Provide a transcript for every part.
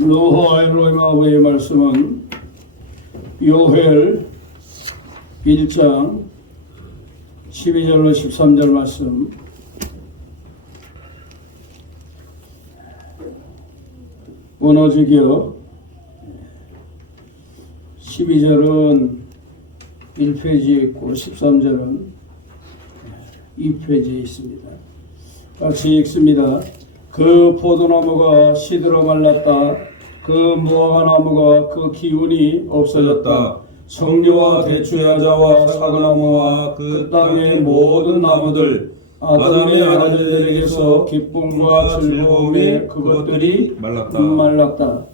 여호와 엘로힘 아버지의 말씀은 요엘 1장 12절로 13절 말씀. 원어직이요. 12절은 1페이지에 있고 13절은 2페이지에 있습니다. 같이 읽습니다. 그 포도나무가 시들어 말랐다. 그 무화과나무가 그 기운이 없어졌다. 성류와 대추의 자와 사과나무와 그 땅의 모든 나무들 아담의 아들들에게서 기쁨과 즐거움에 그것들이 말랐다.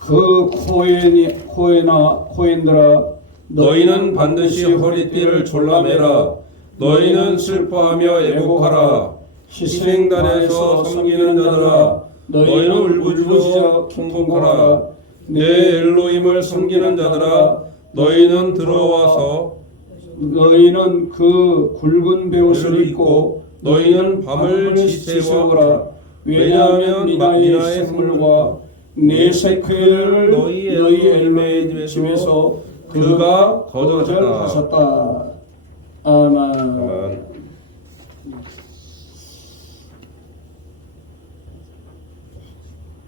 그 코인들아 너희는 반드시 허리띠를 졸라매라. 너희는 슬퍼하며 애곡하라. 희생단에서 섬기는 자들아, 너희는 울부짖어 통곡하라. 내 엘로힘을 섬기는 자들아, 너희는 들어와서 너희는 그 굵은 베옷을 입고 너희는 밤을 지새우라. 왜냐하면 미나의 생물과 네세크를 너희 엘로의 집에서 그가 거절하셨다. 아멘.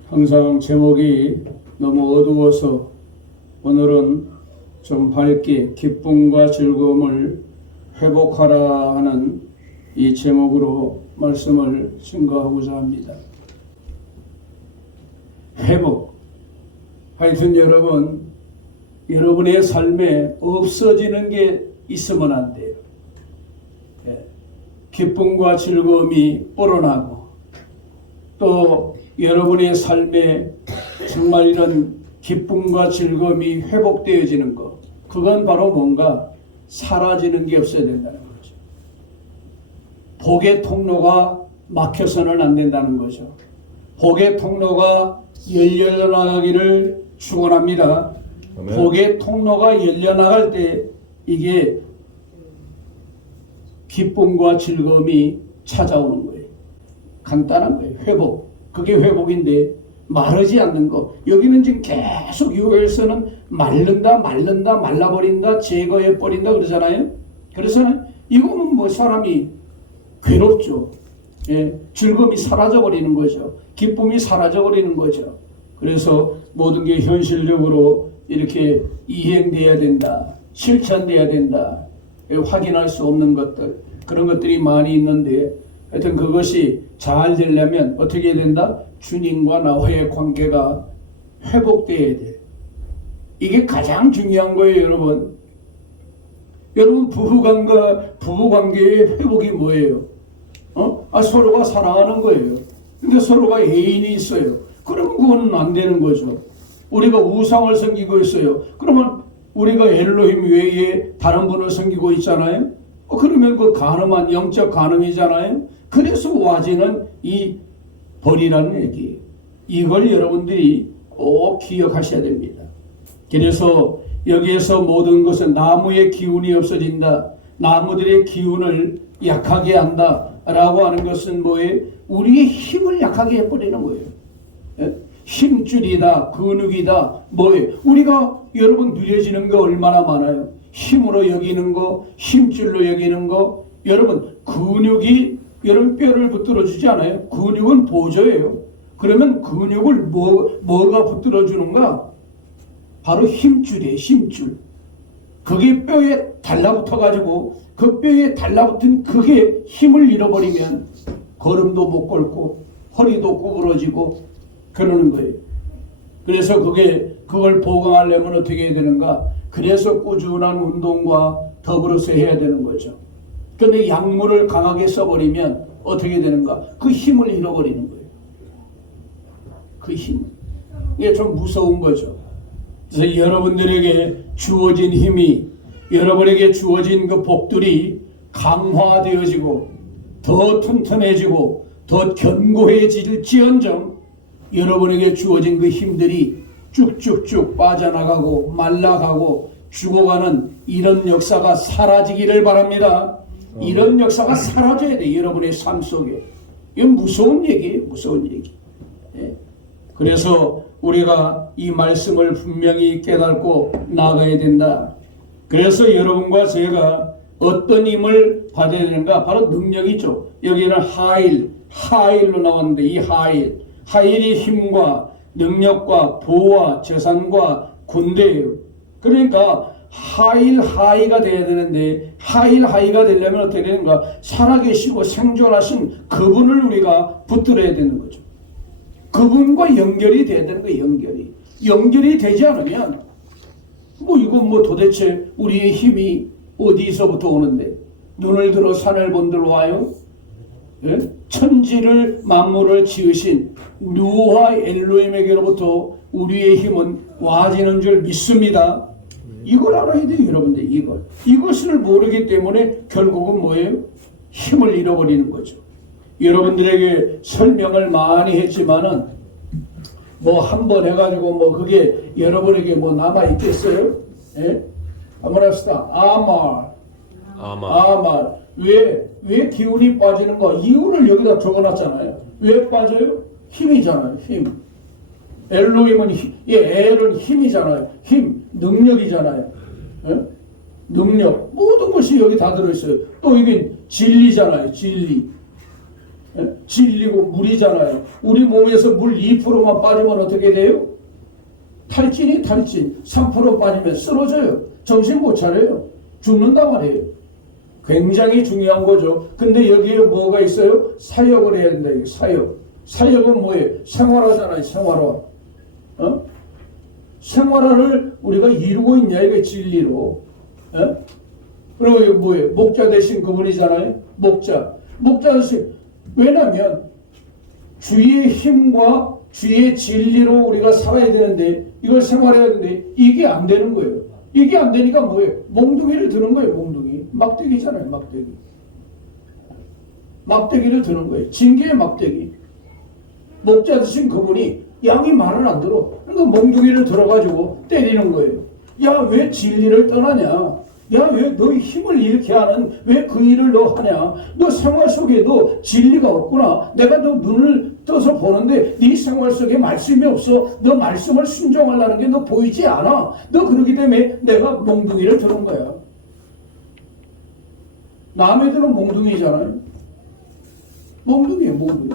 항상 제목이 너무 어두워서 오늘은 좀 밝게 기쁨과 즐거움을 회복하라 하는 이 제목으로 말씀을 증거하고자 합니다. 회복. 하여튼 여러분의 삶에 없어지는 게 있으면 안 돼요. 기쁨과 즐거움이 불어나고 또 여러분의 삶에 정말 이런 기쁨과 즐거움이 회복되어지는 것, 그건 바로 뭔가 사라지는 게 없어야 된다는 거죠. 복의 통로가 막혀서는 안 된다는 거죠. 복의 통로가 열려나가기를 축원합니다. 복의 통로가 열려나갈 때 이게 기쁨과 즐거움이 찾아오는 거예요. 간단한 거예요. 회복. 그게 회복인데 마르지 않는 거. 여기는 지금 계속 요엘서는 말라버린다, 제거해버린다 그러잖아요. 그래서는 이거는 뭐 사람이 괴롭죠. 즐거움이 사라져버리는 거죠. 기쁨이 사라져버리는 거죠. 그래서 모든 게 현실적으로 이렇게 이행돼야 된다. 실천돼야 된다. 확인할 수 없는 것들, 그런 것들이 많이 있는데 하여튼 그것이 잘 되려면 어떻게 해야 된다? 주님과 나와의 관계가 회복돼야 돼. 이게 가장 중요한 거예요, 여러분. 여러분 부부관계의 회복이 뭐예요? 서로가 사랑하는 거예요. 근데 서로가 애인이 있어요. 그러면 그거는 안 되는 거죠. 우리가 우상을 섬기고 있어요. 그러면 우리가 엘로힘 외에 다른 분을 섬기고 있잖아요. 그러면 그 간음한 영적 간음이잖아요. 그래서 와지는 이 벌이라는 얘기. 이걸 여러분들이 꼭 기억하셔야 됩니다. 그래서 여기에서 모든 것은 나무의 기운이 없어진다. 나무들의 기운을 약하게 한다. 라고 하는 것은 뭐예요? 우리의 힘을 약하게 해버리는 거예요. 힘줄이다, 근육이다, 뭐예요? 우리가 여러분 누려지는 거 얼마나 많아요? 힘으로 여기는 거, 힘줄로 여기는 거. 여러분 근육이 여러분 뼈를 붙들어 주지 않아요? 근육은 보조예요. 그러면 근육을 뭐가 붙들어 주는가? 바로 힘줄이에요. 힘줄. 그게 뼈에 달라붙어 가지고 그 뼈에 달라붙은 그게 힘을 잃어버리면 걸음도 못 걸고 허리도 구부러지고 그러는 거예요. 그래서 그걸 보강하려면 어떻게 해야 되는가? 그래서 꾸준한 운동과 더불어서 해야 되는 거죠. 그런데 약물을 강하게 써버리면 어떻게 되는가? 그 힘을 잃어버리는 거예요. 그 힘. 이게 좀 무서운 거죠. 그래서 여러분들에게 주어진 힘이, 여러분에게 주어진 그 복들이 강화되어지고 더 튼튼해지고 더 견고해질지언정 여러분에게 주어진 그 힘들이 쭉쭉쭉 빠져나가고 말라가고 죽어가는 이런 역사가 사라지기를 바랍니다. 이런 역사가 사라져야 돼, 여러분의 삶 속에. 이건 무서운 얘기예요, 무서운 얘기. 그래서 우리가 이 말씀을 분명히 깨닫고 나가야 된다. 그래서 여러분과 제가 어떤 힘을 받아야 되는가? 바로 능력이죠. 여기는 하일로 나왔는데 이 하일이 힘과 능력과 보호와 재산과 군대예요. 그러니까 하이가 돼야 되는데 하이가 되려면 어떻게 되는가? 살아계시고 생존하신 그분을 우리가 붙들어야 되는 거죠. 그분과 연결이 돼야 되는 거예요. 연결이 되지 않으면 이건 도대체 우리의 힘이 어디서부터 오는데? 눈을 들어 산을 본들 와요? 예? 천지를 만물을 지으신 누와 엘로힘에게로부터 우리의 힘은 와지는 줄 믿습니다. 이걸 알아야 돼요, 여러분들. 이것을 모르기 때문에 결국은 뭐예요? 힘을 잃어버리는 거죠. 여러분들에게 설명을 많이 했지만은 한 번 해가지고 그게 여러분에게 남아 있겠어요? 예? 한번 합시다. 아말. 왜 기운이 빠지는가? 이유를 여기다 적어놨잖아요. 왜 빠져요? 힘이잖아요. 힘. 엘로힘은 엘은 힘이잖아요. 힘, 능력이잖아요. 예? 능력. 모든 것이 여기 다 들어있어요. 또 이게 진리잖아요. 진리. 예? 진리고 물이잖아요. 우리 몸에서 물 2%만 빠지면 어떻게 돼요? 탈진. 3% 빠지면 쓰러져요. 정신 못 차려요. 죽는단 말이에요. 굉장히 중요한 거죠. 근데 여기에 뭐가 있어요? 사역을 해야 된다. 사역은 뭐예요? 생활화잖아요. 생활화를 우리가 이루고 있냐, 이게 진리로. 그리고 이게 뭐예요? 목자 대신 그분이잖아요. 목자 대신. 왜냐면 주의 힘과 주의 진리로 우리가 살아야 되는데, 이걸 생활해야 되는데 이게 안 되는 거예요. 이게 안 되니까 뭐예요? 몽둥이를 드는 거예요. 몽둥이. 막대기잖아요. 막대기를 드는 거예요. 징계의 막대기. 목자 드신 그분이 양이 말을 안 들어. 그러니까 몽둥이를 들어가지고 때리는 거예요. 야, 왜 진리를 떠나냐? 야, 왜 너의 힘을 잃게 하는 왜 그 일을 너 하냐? 너 생활 속에도 진리가 없구나. 내가 너 눈을 떠서 보는데 네 생활 속에 말씀이 없어. 너 말씀을 순종하려는 게 너 보이지 않아. 너 그러기 때문에 내가 몽둥이를 드는 거야. 남의 들은 몽둥이잖아요. 몽둥이.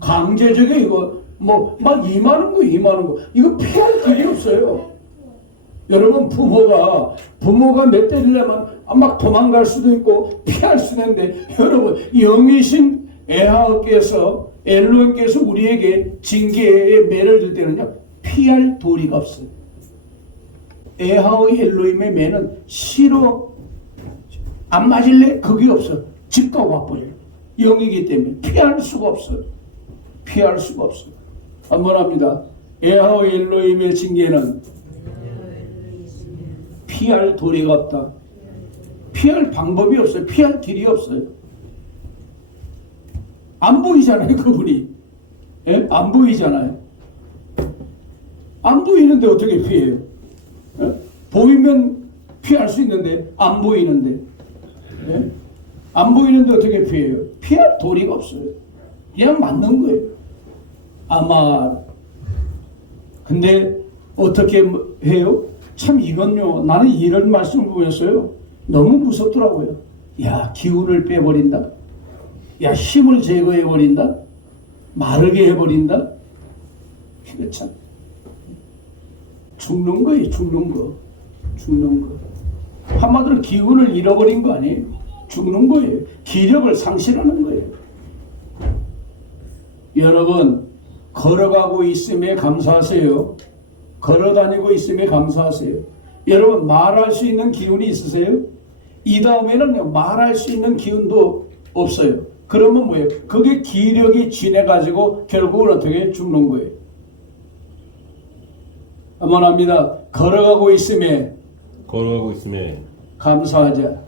강제적인 이거 막 임하는 거 이거 피할 길이 없어요. 여러분 부모가 몇 때리려면 막 도망갈 수도 있고 피할 수도 있는데, 여러분 영이신 에하께서 엘로힘께서 우리에게 징계의 매를 줄 때는요 피할 도리가 없어요. 에하의 엘로힘의 매는 싫어 안 맞을래? 그게 없어요. 집가 와버려요. 영이기 때문에 피할 수가 없어요. 한번 합니다. 에하의 엘로힘의 징계는 피할 도리가 없다. 피할 방법이 없어요. 피할 길이 없어요. 안 보이잖아요, 그분이. 예? 안 보이잖아요. 안 보이는데 어떻게 피해요? 예? 보이면 피할 수 있는데 안 보이는데. 예? 안 보이는데 어떻게 피해요? 피할 도리가 없어요. 그냥 맞는 거예요. 아마 근데 어떻게 해요? 참 이건요, 나는 이런 말씀을 보면서요 너무 무섭더라고요. 야, 기운을 빼버린다. 야, 힘을 제거해버린다. 마르게 해버린다. 이거 참 죽는 거. 한마디로 기운을 잃어버린 거 아니에요. 죽는 거예요. 기력을 상실하는 거예요. 여러분, 걸어가고 있음에 감사하세요. 걸어다니고 있음에 감사하세요. 여러분, 말할 수 있는 기운이 있으세요? 이 다음에는 말할 수 있는 기운도 없어요. 그러면 뭐예요? 그게 기력이 지내가지고 결국은 어떻게 죽는 거예요. 한번 합니다. 걸어가고 있음에 감사하자.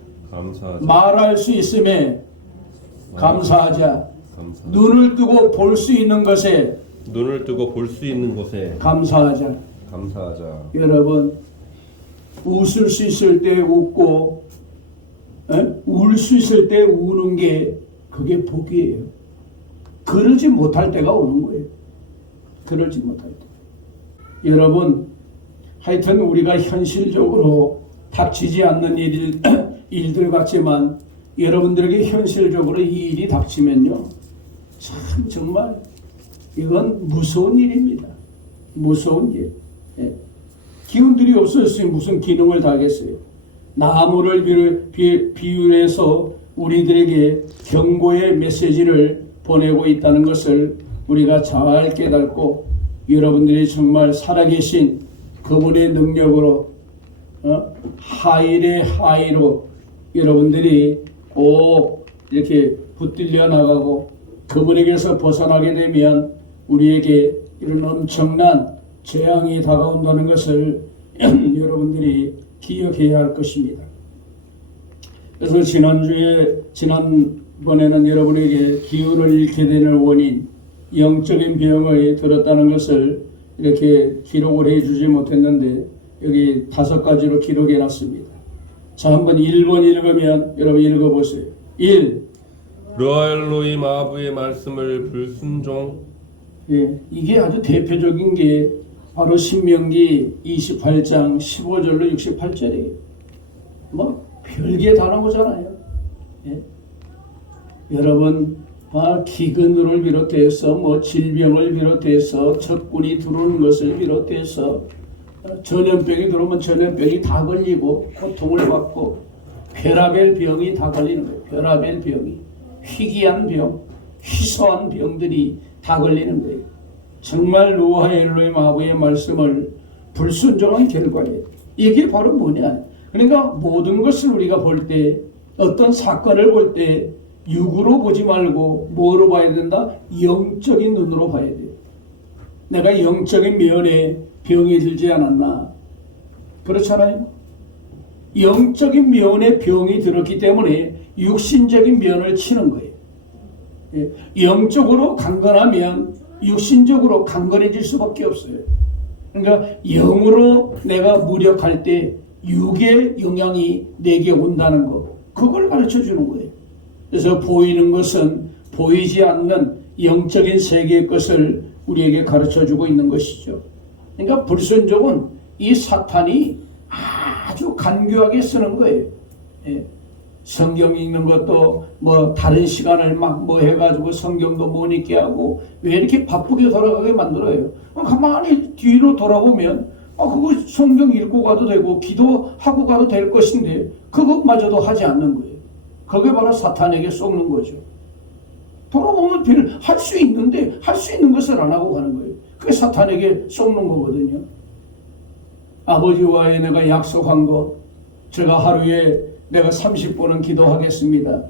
말할 수 있음에 감사하자. 눈을 뜨고 볼 수 있는 것에 감사하자. 여러분, 웃을 수 있을 때 웃고 울 수 있을 때 우는 게 그게 복이에요. 그러지 못할 때가 오는 거예요. 그러지 못할 때. 여러분, 하여튼 우리가 현실적으로 닥치지 않는 일들 같지만 여러분들에게 현실적으로 이 일이 닥치면요, 참 정말 이건 무서운 일입니다. 무서운 일. 예. 기운들이 없었으면 무슨 기능을 다하겠어요. 나무를 비유해서 우리들에게 경고의 메시지를 보내고 있다는 것을 우리가 잘 깨닫고 여러분들이 정말 살아계신 그분의 능력으로 하일의 하이로 여러분들이 꼭 이렇게 붙들려 나가고 그분에게서 벗어나게 되면 우리에게 이런 엄청난 재앙이 다가온다는 것을 여러분들이 기억해야 할 것입니다. 그래서 지난번에는 여러분에게 기운을 잃게 되는 원인, 영적인 병을 들었다는 것을 이렇게 기록을 해주지 못했는데 여기 5가지로 기록해 놨습니다. 자, 한번 1번 읽으면 여러분 읽어보세요. 1. 르아엘로임 아부의 말씀을 불순종. 예, 이게 아주 대표적인 게 바로 신명기 28장 15절로 68절이에요. 뭐 별게 다 나오잖아요. 예? 여러분, 기근을 비롯해서 뭐 질병을 비롯해서 적군이 들어오는 것을 비롯해서 전염병이 들어오면 전염병이 다 걸리고 고통을 받고 혈압의 병이 다 걸리는 거예요. 혈압의 병이 희귀한 병, 희소한 병들이 다 걸리는 거예요. 정말 루아 엘로임 아부의 말씀을 불순종한 결과예요. 이게 바로 뭐냐? 그러니까 모든 것을 우리가 볼 때, 어떤 사건을 볼 때 육으로 보지 말고 뭐로 봐야 된다? 영적인 눈으로 봐야 돼요. 내가 영적인 면에 병이 들지 않았나? 그렇잖아요. 영적인 면에 병이 들었기 때문에 육신적인 면을 치는 거예요. 예. 영적으로 강건하면 육신적으로 강건해질 수밖에 없어요. 그러니까 영으로 내가 무력할 때 육의 영향이 내게 온다는 거, 그걸 가르쳐 주는 거예요. 그래서 보이는 것은 보이지 않는 영적인 세계의 것을 우리에게 가르쳐 주고 있는 것이죠. 그러니까 불순종은 이 사탄이 아주 간교하게 쓰는 거예요. 예. 성경 읽는 것도 뭐 다른 시간을 막 뭐 해가지고 성경도 못 읽게 하고 왜 이렇게 바쁘게 돌아가게 만들어요? 가만히 뒤로 돌아보면 그거 성경 읽고 가도 되고 기도하고 가도 될 것인데 그것마저도 하지 않는 거예요. 그게 바로 사탄에게 속는 거죠. 돌아보면 할 수 있는데 할 수 있는 것을 안 하고 가는 거예요. 그게 사탄에게 속는 거거든요. 아버지와의 내가 약속한 거, 제가 하루에 내가 30분은 기도하겠습니다.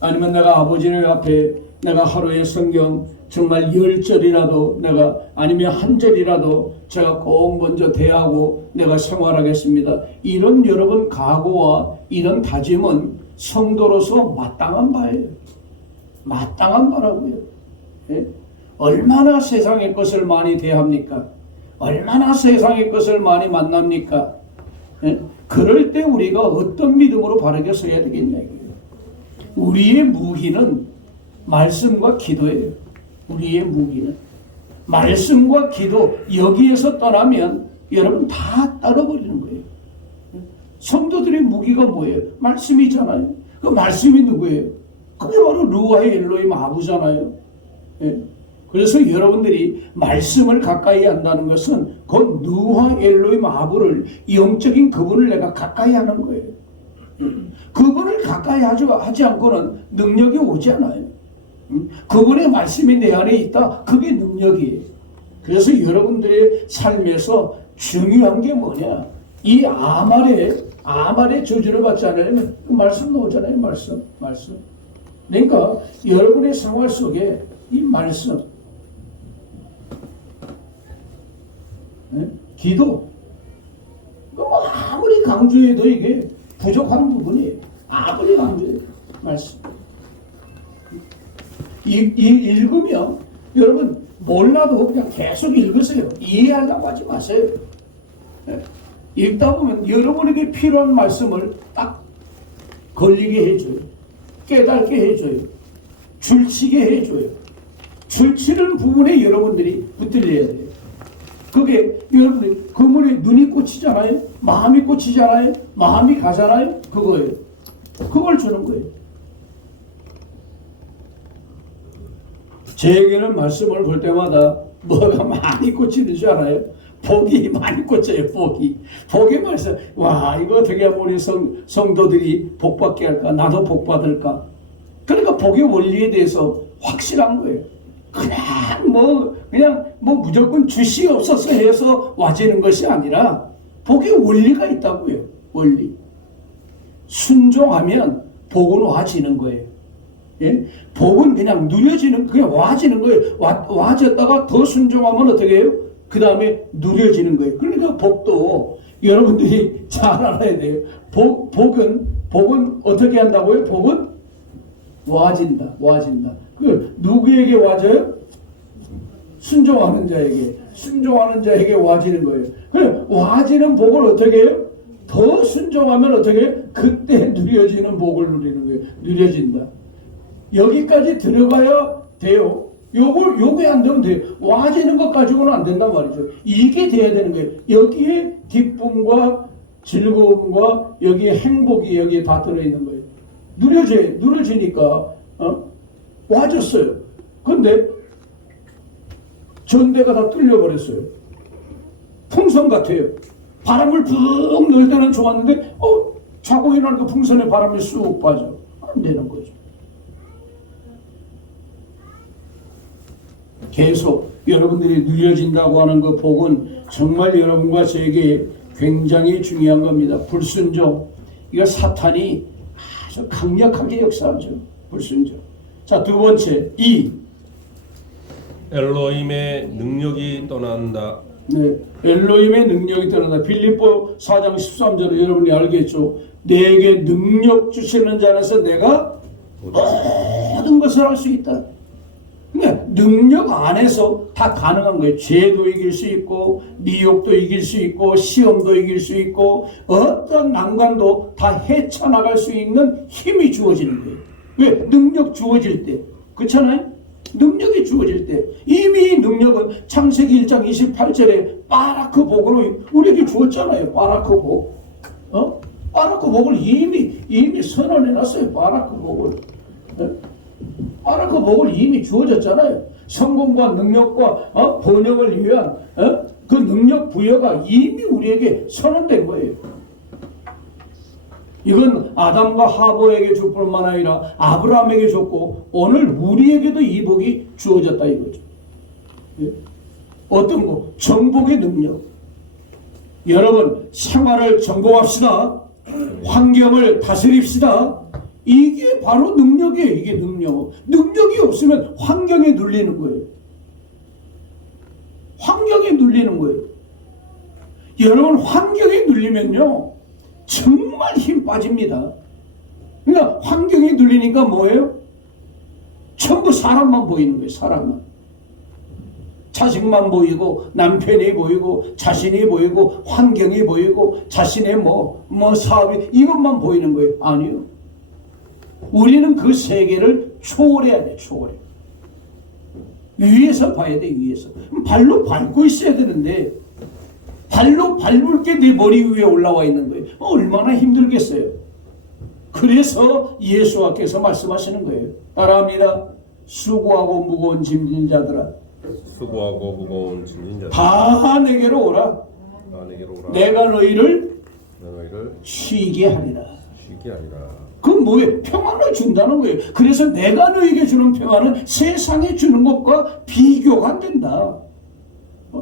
아니면 내가 아버지를 앞에 내가 하루에 성경 정말 10절이라도 내가 아니면 1절이라도 제가 꼭 먼저 대하고 내가 생활하겠습니다. 이런 여러분 각오와 이런 다짐은 성도로서 마땅한 바예요. 마땅한 바라고요. 예? 얼마나 세상의 것을 많이 대합니까? 얼마나 세상의 것을 많이 만납니까? 예? 그럴 때 우리가 어떤 믿음으로 바르게 서야 되겠냐 이거예요. 우리의 무기는 말씀과 기도예요. 우리의 무기는 말씀과 기도, 여기에서 떠나면 여러분 다 떨어버리는 거예요. 성도들의 무기가 뭐예요? 말씀이잖아요. 그 말씀이 누구예요? 그게 바로 루아의 엘로임 아부잖아요. 예. 그래서 여러분들이 말씀을 가까이 한다는 것은 그 누아 엘로임 아부를, 영적인 그분을 내가 가까이 하는 거예요. 그분을 가까이 하지 않고는 능력이 오지 않아요. 그분의 말씀이 내 안에 있다. 그게 능력이에요. 그래서 여러분들의 삶에서 중요한 게 뭐냐? 이 아말의 저주를 받지 않으려면 그 말씀 나오잖아요. 말씀. 그러니까 여러분의 생활 속에 이 말씀, 기도, 아무리 강조해도 이게 부족한 부분이에요. 아무리 강조해도 말씀. 읽으면 여러분 몰라도 그냥 계속 읽으세요. 이해하려고 하지 마세요. 읽다 보면 여러분에게 필요한 말씀을 딱 걸리게 해줘요. 깨닫게 해줘요. 줄치게 해줘요. 절치는 부분에 여러분들이 붙들려야 돼요. 그게 여러분들이 그물에 눈이 꽂히잖아요. 마음이 꽂히잖아요. 마음이 가잖아요. 그거예요. 그걸 주는 거예요. 제게는 말씀을 볼 때마다 뭐가 많이 꽂히는 줄 알아요? 복이 많이 꽂혀요. 복이 말씀. 와, 이거 어떻게 하면 우리 성도들이 복받게 할까? 나도 복받을까? 그러니까 복의 원리에 대해서 확실한 거예요. 그냥 무조건 주시 없어서 해서 와지는 것이 아니라 복의 원리가 있다고요. 원리. 순종하면 복은 와지는 거예요. 예? 복은 그냥 누려지는, 그냥 와지는 거예요. 와졌다가 더 순종하면 어떻게 해요? 그 다음에 누려지는 거예요. 그러니까 복도 여러분들이 잘 알아야 돼요. 복은 어떻게 한다고요? 복은 와진다. 그 누구에게 와져요? 순종하는 자에게 와지는 거예요. 그래, 와지는 복을 어떻게 해요? 더 순종하면 어떻게 해요? 그때 누려지는 복을 누리는 거예요. 누려진다. 여기까지 들어가야 돼요. 요게 안 되면 돼요. 와지는 것 가지고는 안 된단 말이죠. 이게 돼야 되는 거예요. 여기에 기쁨과 즐거움과 여기에 행복이 여기에 다 들어있는 거예요. 누려지니까 와졌어요. 근데 전대가 다 뚫려버렸어요. 풍선 같아요. 바람을 푹 넣을 때는 좋았는데 자고 일어나니까 풍선에 바람이 쑥 빠져. 안 되는 거죠. 계속 여러분들이 누려진다고 하는 그 복은 정말 여러분과 저에게 굉장히 중요한 겁니다. 불순종. 이거 사탄이 아주 강력하게 역사하죠. 불순종. 자, 두 번째, 엘로힘의 능력이 떠난다. 네, 엘로힘의 능력이 떠난다. 빌립보 4장 13절에 여러분이 알겠죠. 내게 능력 주시는 자 안에서 내가 모든 것을 할 수 있다. 그러니까 능력 안에서 다 가능한 거예요. 죄도 이길 수 있고 미혹도 이길 수 있고 시험도 이길 수 있고 어떤 난관도 다 헤쳐나갈 수 있는 힘이 주어지는 거예요. 왜? 능력 주어질 때. 그렇잖아요? 능력이 주어질 때. 이미 능력은 창세기 1장 28절에 바라크 복으로 우리에게 주었잖아요. 바라크 복. 바라크 복을 이미 선언해놨어요. 바라크 복을. 바라크 복을 이미 주어졌잖아요. 성공과 능력과 번영을 위한 그 능력 부여가 이미 우리에게 선언된 거예요. 이건 아담과 하보에게 줄 뿐만 아니라 아브라함에게 줬고 오늘 우리에게도 이 복이 주어졌다 이거죠. 어떤 거? 정복의 능력. 여러분 생활을 정복합시다. 환경을 다스립시다. 이게 바로 능력이에요. 이게 능력. 능력이 없으면 환경에 눌리는 거예요. 환경에 눌리는 거예요. 여러분 환경에 눌리면요 정말 힘 빠집니다. 그러니까 환경에 눌리니까 뭐예요? 전부 사람만 보이는 거예요. 사람만. 자식만 보이고 남편이 보이고 자신이 보이고 환경이 보이고 자신의 뭐 사업이 이것만 보이는 거예요. 아니요. 우리는 그 세계를 초월해야 돼. 초월해. 위에서 봐야 돼. 위에서. 발로 밟고 있어야 되는데 발로 밟을 게 내 머리 위에 올라와 있는 거예요. 얼마나 힘들겠어요. 그래서 예수께서 말씀하시는 거예요. 따라합니다. 수고하고 무거운 짐진 자들아 수고하고 무거운 짐진 자들아 다 내게로 오라. 내가 너희를 쉬게 하리라. 그 뭐예요? 평안을 준다는 거예요. 그래서 내가 너에게 주는 평안은 세상에 주는 것과 비교가 안 된다.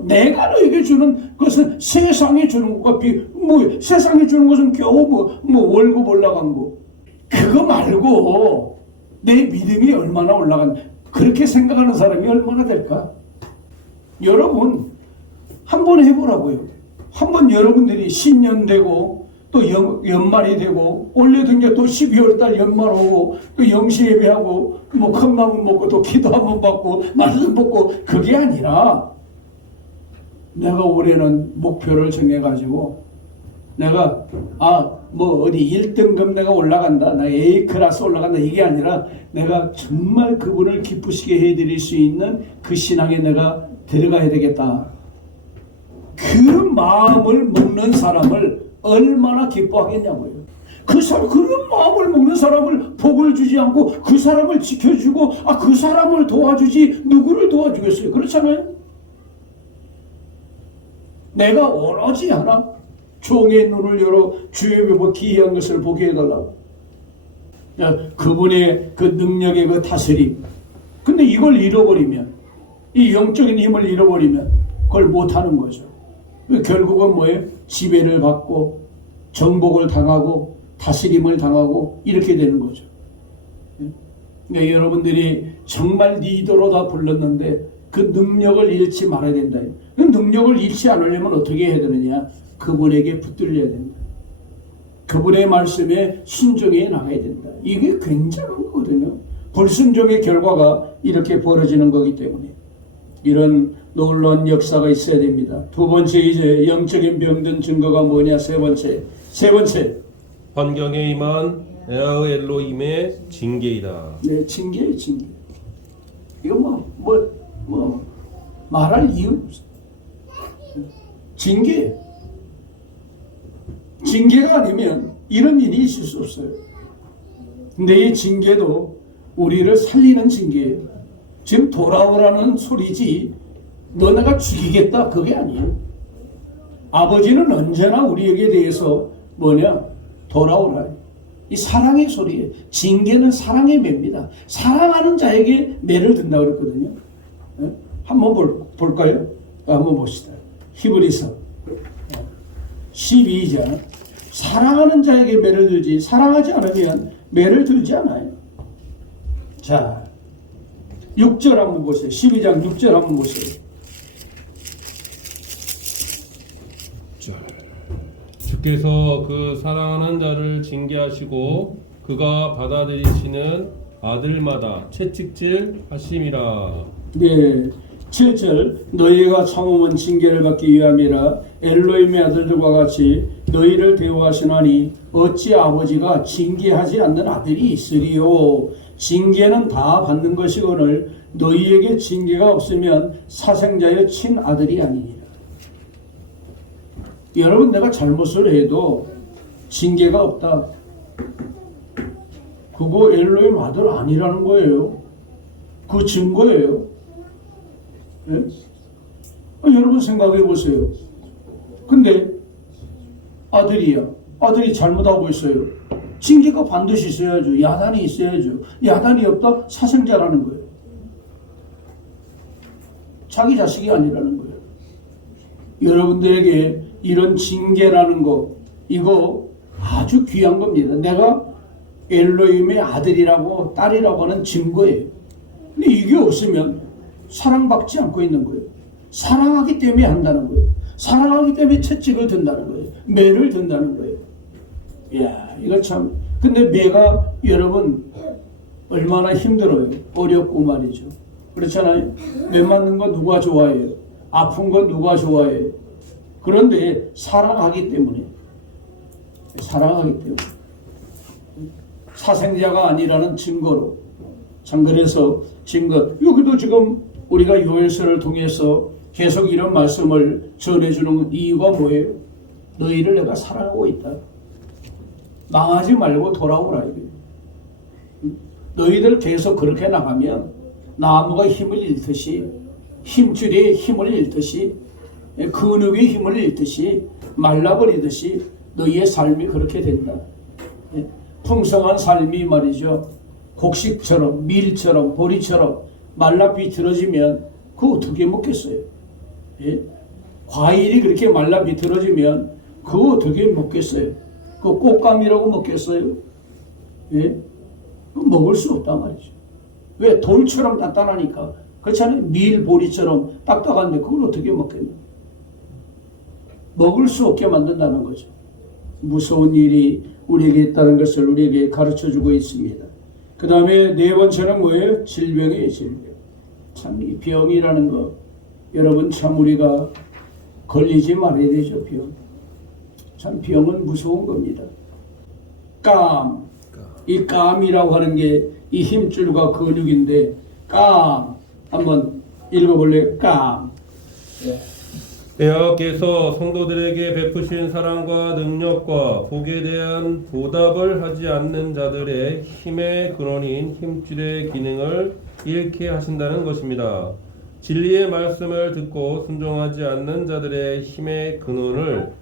내가 너에게 주는 것은 세상에 주는 것과 뭐예요? 세상에 주는 것은 겨우 뭐 월급 올라간 거. 그거 말고 내 믿음이 얼마나 올라간 그렇게 생각하는 사람이 얼마나 될까? 여러분 한번 해보라고요. 한번 여러분들이 신년 되고 또 연말이 되고 올해도 이제 또 12월 달 연말 오고 또 영시 예배하고 뭐 컵라면 먹고 또 기도 한번 받고 말씀 받고 그게 아니라 내가 올해는 목표를 정해가지고 내가 뭐 어디 1등급 내가 올라간다, 나 A 클래스 올라간다, 이게 아니라 내가 정말 그분을 기쁘시게 해드릴 수 있는 그 신앙에 내가 들어가야 되겠다. 그 마음을 먹는 사람을 얼마나 기뻐하겠냐고요. 그런 마음을 먹는 사람을 복을 주지 않고 그 사람을 지켜주고 그 사람을 도와주지 누구를 도와주겠어요? 그렇잖아요. 내가 오로지 하나 종의 눈을 열어 주의 묘 기이한 것을 보게 해달라고. 그분의 그 능력의 그 다스림. 근데 이걸 잃어버리면, 이 영적인 힘을 잃어버리면 그걸 못하는 거죠. 결국은 뭐예요? 지배를 받고 정복을 당하고 다스림을 당하고 이렇게 되는 거죠. 그러니까 여러분들이 정말 리더로 다 불렀는데 그 능력을 잃지 말아야 된다. 그 능력을 잃지 않으려면 어떻게 해야 되느냐? 그분에게 붙들려야 된다. 그분의 말씀에 순종해 나가야 된다. 이게 굉장한 거거든요. 불순종의 결과가 이렇게 벌어지는 거기 때문에 이런 놀라운 역사가 있어야 됩니다. 두 번째, 이제 영적인 병든 증거가 뭐냐? 세 번째 환경에 임한 엘로힘의 징계이다. 네, 징계예요, 징계. 이거 말할 이유 없어. 징계가 아니면 이런 일이 있을 수 없어요. 근데 이 징계도 우리를 살리는 징계예요. 지금 돌아오라는 소리지 너네가 죽이겠다 그게 아니에요. 아버지는 언제나 우리에게 대해서 돌아오라. 이 사랑의 소리예요. 징계는 사랑의 매입니다. 사랑하는 자에게 매를 든다고 그랬거든요. 한번 볼까요? 한번 봅시다. 히브리서 12장. 사랑하는 자에게 매를 들지 사랑하지 않으면 매를 들지 않아요. 자, 6절 한번 보세요. 12장 6절 한번 보세요. 주께서 그 사랑하는 자를 징계하시고 그가 받아들이시는 아들마다 채찍질 하심이라. 네, 7절. 너희가 참음은 징계를 받기 위함이라. 엘로힘의 아들들과 같이 너희를 대우하시나니 어찌 아버지가 징계하지 않는 아들이 있으리요. 징계는 다 받는 것이거늘 너희에게 징계가 없으면 사생자의 친아들이 아니니라. 여러분, 내가 잘못을 해도 징계가 없다. 그거 엘로힘 아들 아니라는 거예요. 그 증거예요. 네? 여러분 생각해 보세요. 근데 아들이 잘못하고 있어요. 징계가 반드시 있어야죠. 야단이 있어야죠. 야단이 없다? 사생자라는 거예요. 자기 자식이 아니라는 거예요. 여러분들에게 이런 징계라는 거, 이거 아주 귀한 겁니다. 내가 엘로힘의 아들이라고 딸이라고 하는 증거예요. 근데 이게 없으면 사랑받지 않고 있는 거예요. 사랑하기 때문에 한다는 거예요. 사랑하기 때문에 채찍을 든다는 거예요. 매를 든다는 거예요. 이야, 이거 참. 근데 매가 여러분 얼마나 힘들어요. 어렵고 말이죠. 그렇잖아요. 매 맞는 거 누가 좋아해요? 아픈 거 누가 좋아해요? 그런데 사랑하기 때문에 사생자가 아니라는 증거로. 참, 그래서 여기도 지금 우리가 요엘서를 통해서 계속 이런 말씀을 전해주는 이유가 뭐예요? 너희를 내가 사랑하고 있다. 망하지 말고 돌아오라 이거예요. 너희들 계속 그렇게 나가면 나무가 힘을 잃듯이, 힘줄이 힘을 잃듯이, 근육의 힘을 잃듯이, 말라버리듯이 너희의 삶이 그렇게 된다. 풍성한 삶이 말이죠. 곡식처럼, 밀처럼, 보리처럼 말라 비틀어지면 그거 어떻게 먹겠어요? 과일이 그렇게 말라 비틀어지면 그거 어떻게 먹겠어요? 그 꽃감이라고 먹겠어요? 먹을 수 없단 말이죠. 왜? 돌처럼 단단하니까. 그렇지 않아요? 밀, 보리처럼 딱딱한데 그걸 어떻게 먹겠나? 먹을 수 없게 만든다는 거죠. 무서운 일이 우리에게 있다는 것을 우리에게 가르쳐주고 있습니다. 그 다음에 네 번째는 뭐예요? 질병이에요, 질병. 참, 이 병이라는 거, 여러분 참 우리가 걸리지 말아야 되죠, 병. 참 병은 무서운 겁니다. 깜. 이 깜이라고 하는 게 이 힘줄과 근육인데 깜. 한번 읽어볼래요? 깜. 여호와께서 성도들에게 베푸신 사랑과 능력과 복에 대한 보답을 하지 않는 자들의 힘의 근원인 힘줄의 기능을 잃게 하신다는 것입니다. 진리의 말씀을 듣고 순종하지 않는 자들의 힘의 근원을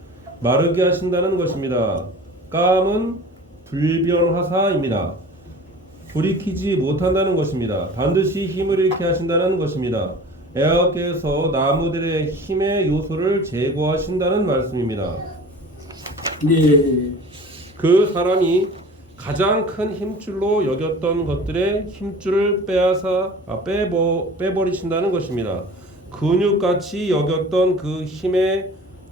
마르게 하신다는 것입니다. 깜은 불변화사입니다. 돌이키지 못한다는 것입니다. 반드시 힘을 잃게 하신다는 것입니다. 여호와께서 나무들의 힘의 요소를 제거하신다는 말씀입니다. 네. 그 사람이 가장 큰 힘줄로 여겼던 것들의 힘줄을 빼버리신다는 것입니다. 근육같이 여겼던 그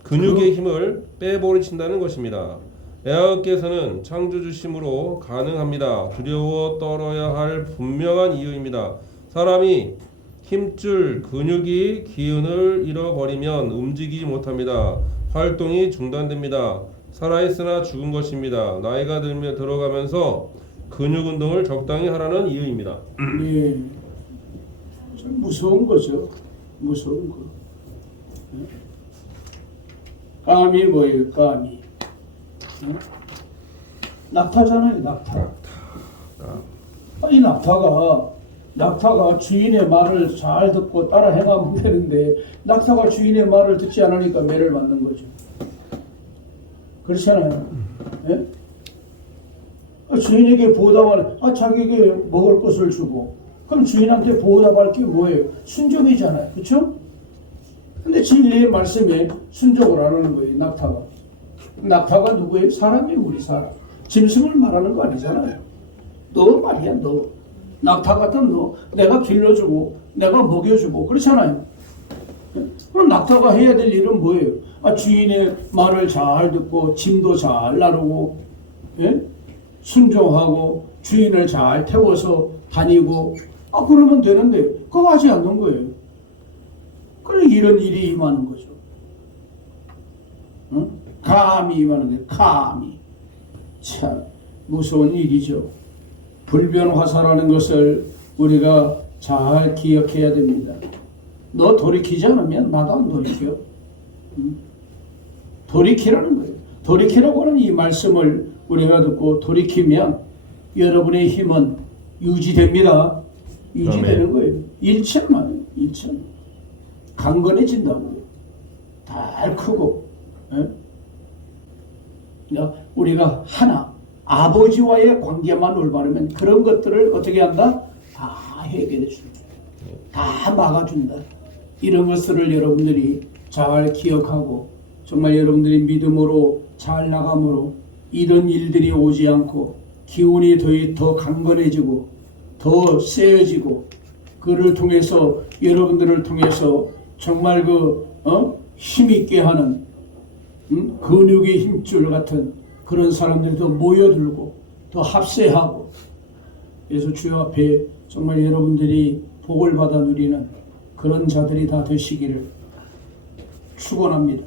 근육의 힘을 빼버리신다는 것입니다. 여호와께서는 창조주심으로 가능합니다. 두려워 떨어야 할 분명한 이유입니다. 사람이 힘줄, 근육이 기운을 잃어버리면 움직이지 못합니다. 활동이 중단됩니다. 살아있으나 죽은 것입니다. 나이가 들어가면서 근육 운동을 적당히 하라는 이유입니다. 네. 좀 무서운 거죠. 무서운 거. 깜이 뭐예요? 깜이. 낙타잖아요. 낙타. 이 낙타가 주인의 말을 잘 듣고 따라 해가면 되는데 낙타가 주인의 말을 듣지 않으니까 매를 맞는 거죠. 그렇잖아요. 예? 주인에게 보답하는 자기에게 먹을 것을 주고 그럼 주인한테 보답할 게 뭐예요? 순종이잖아요. 그렇죠? 근데 진리의 말씀에 순종을 안 하는 거예요. 낙타가 누구예요? 사람이에요. 우리 사람. 짐승을 말하는 거 아니잖아요. 너 말이야. 너 낙타 같은 너 내가 길러주고 내가 먹여주고 그렇잖아요. 그럼 낙타가 해야 될 일은 뭐예요? 주인의 말을 잘 듣고 짐도 잘 나르고 순종하고 주인을 잘 태워서 다니고 그러면 되는데 그거 하지 않는 거예요. 그래 이런 일이 임하는 거죠. 감히 임하는 거예요. 감히. 참 무서운 일이죠. 불변화사라는 것을 우리가 잘 기억해야 됩니다. 너 돌이키지 않으면 나도 안 돌이켜. 돌이키라는 거예요. 돌이키라고 하는 이 말씀을 우리가 듣고 돌이키면 여러분의 힘은 유지됩니다. 유지되는 거예요. 일체만 일체. 강건해진다고요. 달 크고. 우리가 하나 아버지와의 관계만 올바르면 그런 것들을 어떻게 한다? 다 해결해 준다. 다 막아준다. 이런 것들을 여러분들이 잘 기억하고 정말 여러분들이 믿음으로 잘 나감으로 이런 일들이 오지 않고 기운이 더 강건해지고 더 세어지고 그를 통해서 여러분들을 통해서 정말 힘있게 하는 근육의 힘줄 같은 그런 사람들이 더 모여들고 더 합세하고 그래서 주여 앞에 정말 여러분들이 복을 받아 누리는 그런 자들이 다 되시기를 축원합니다.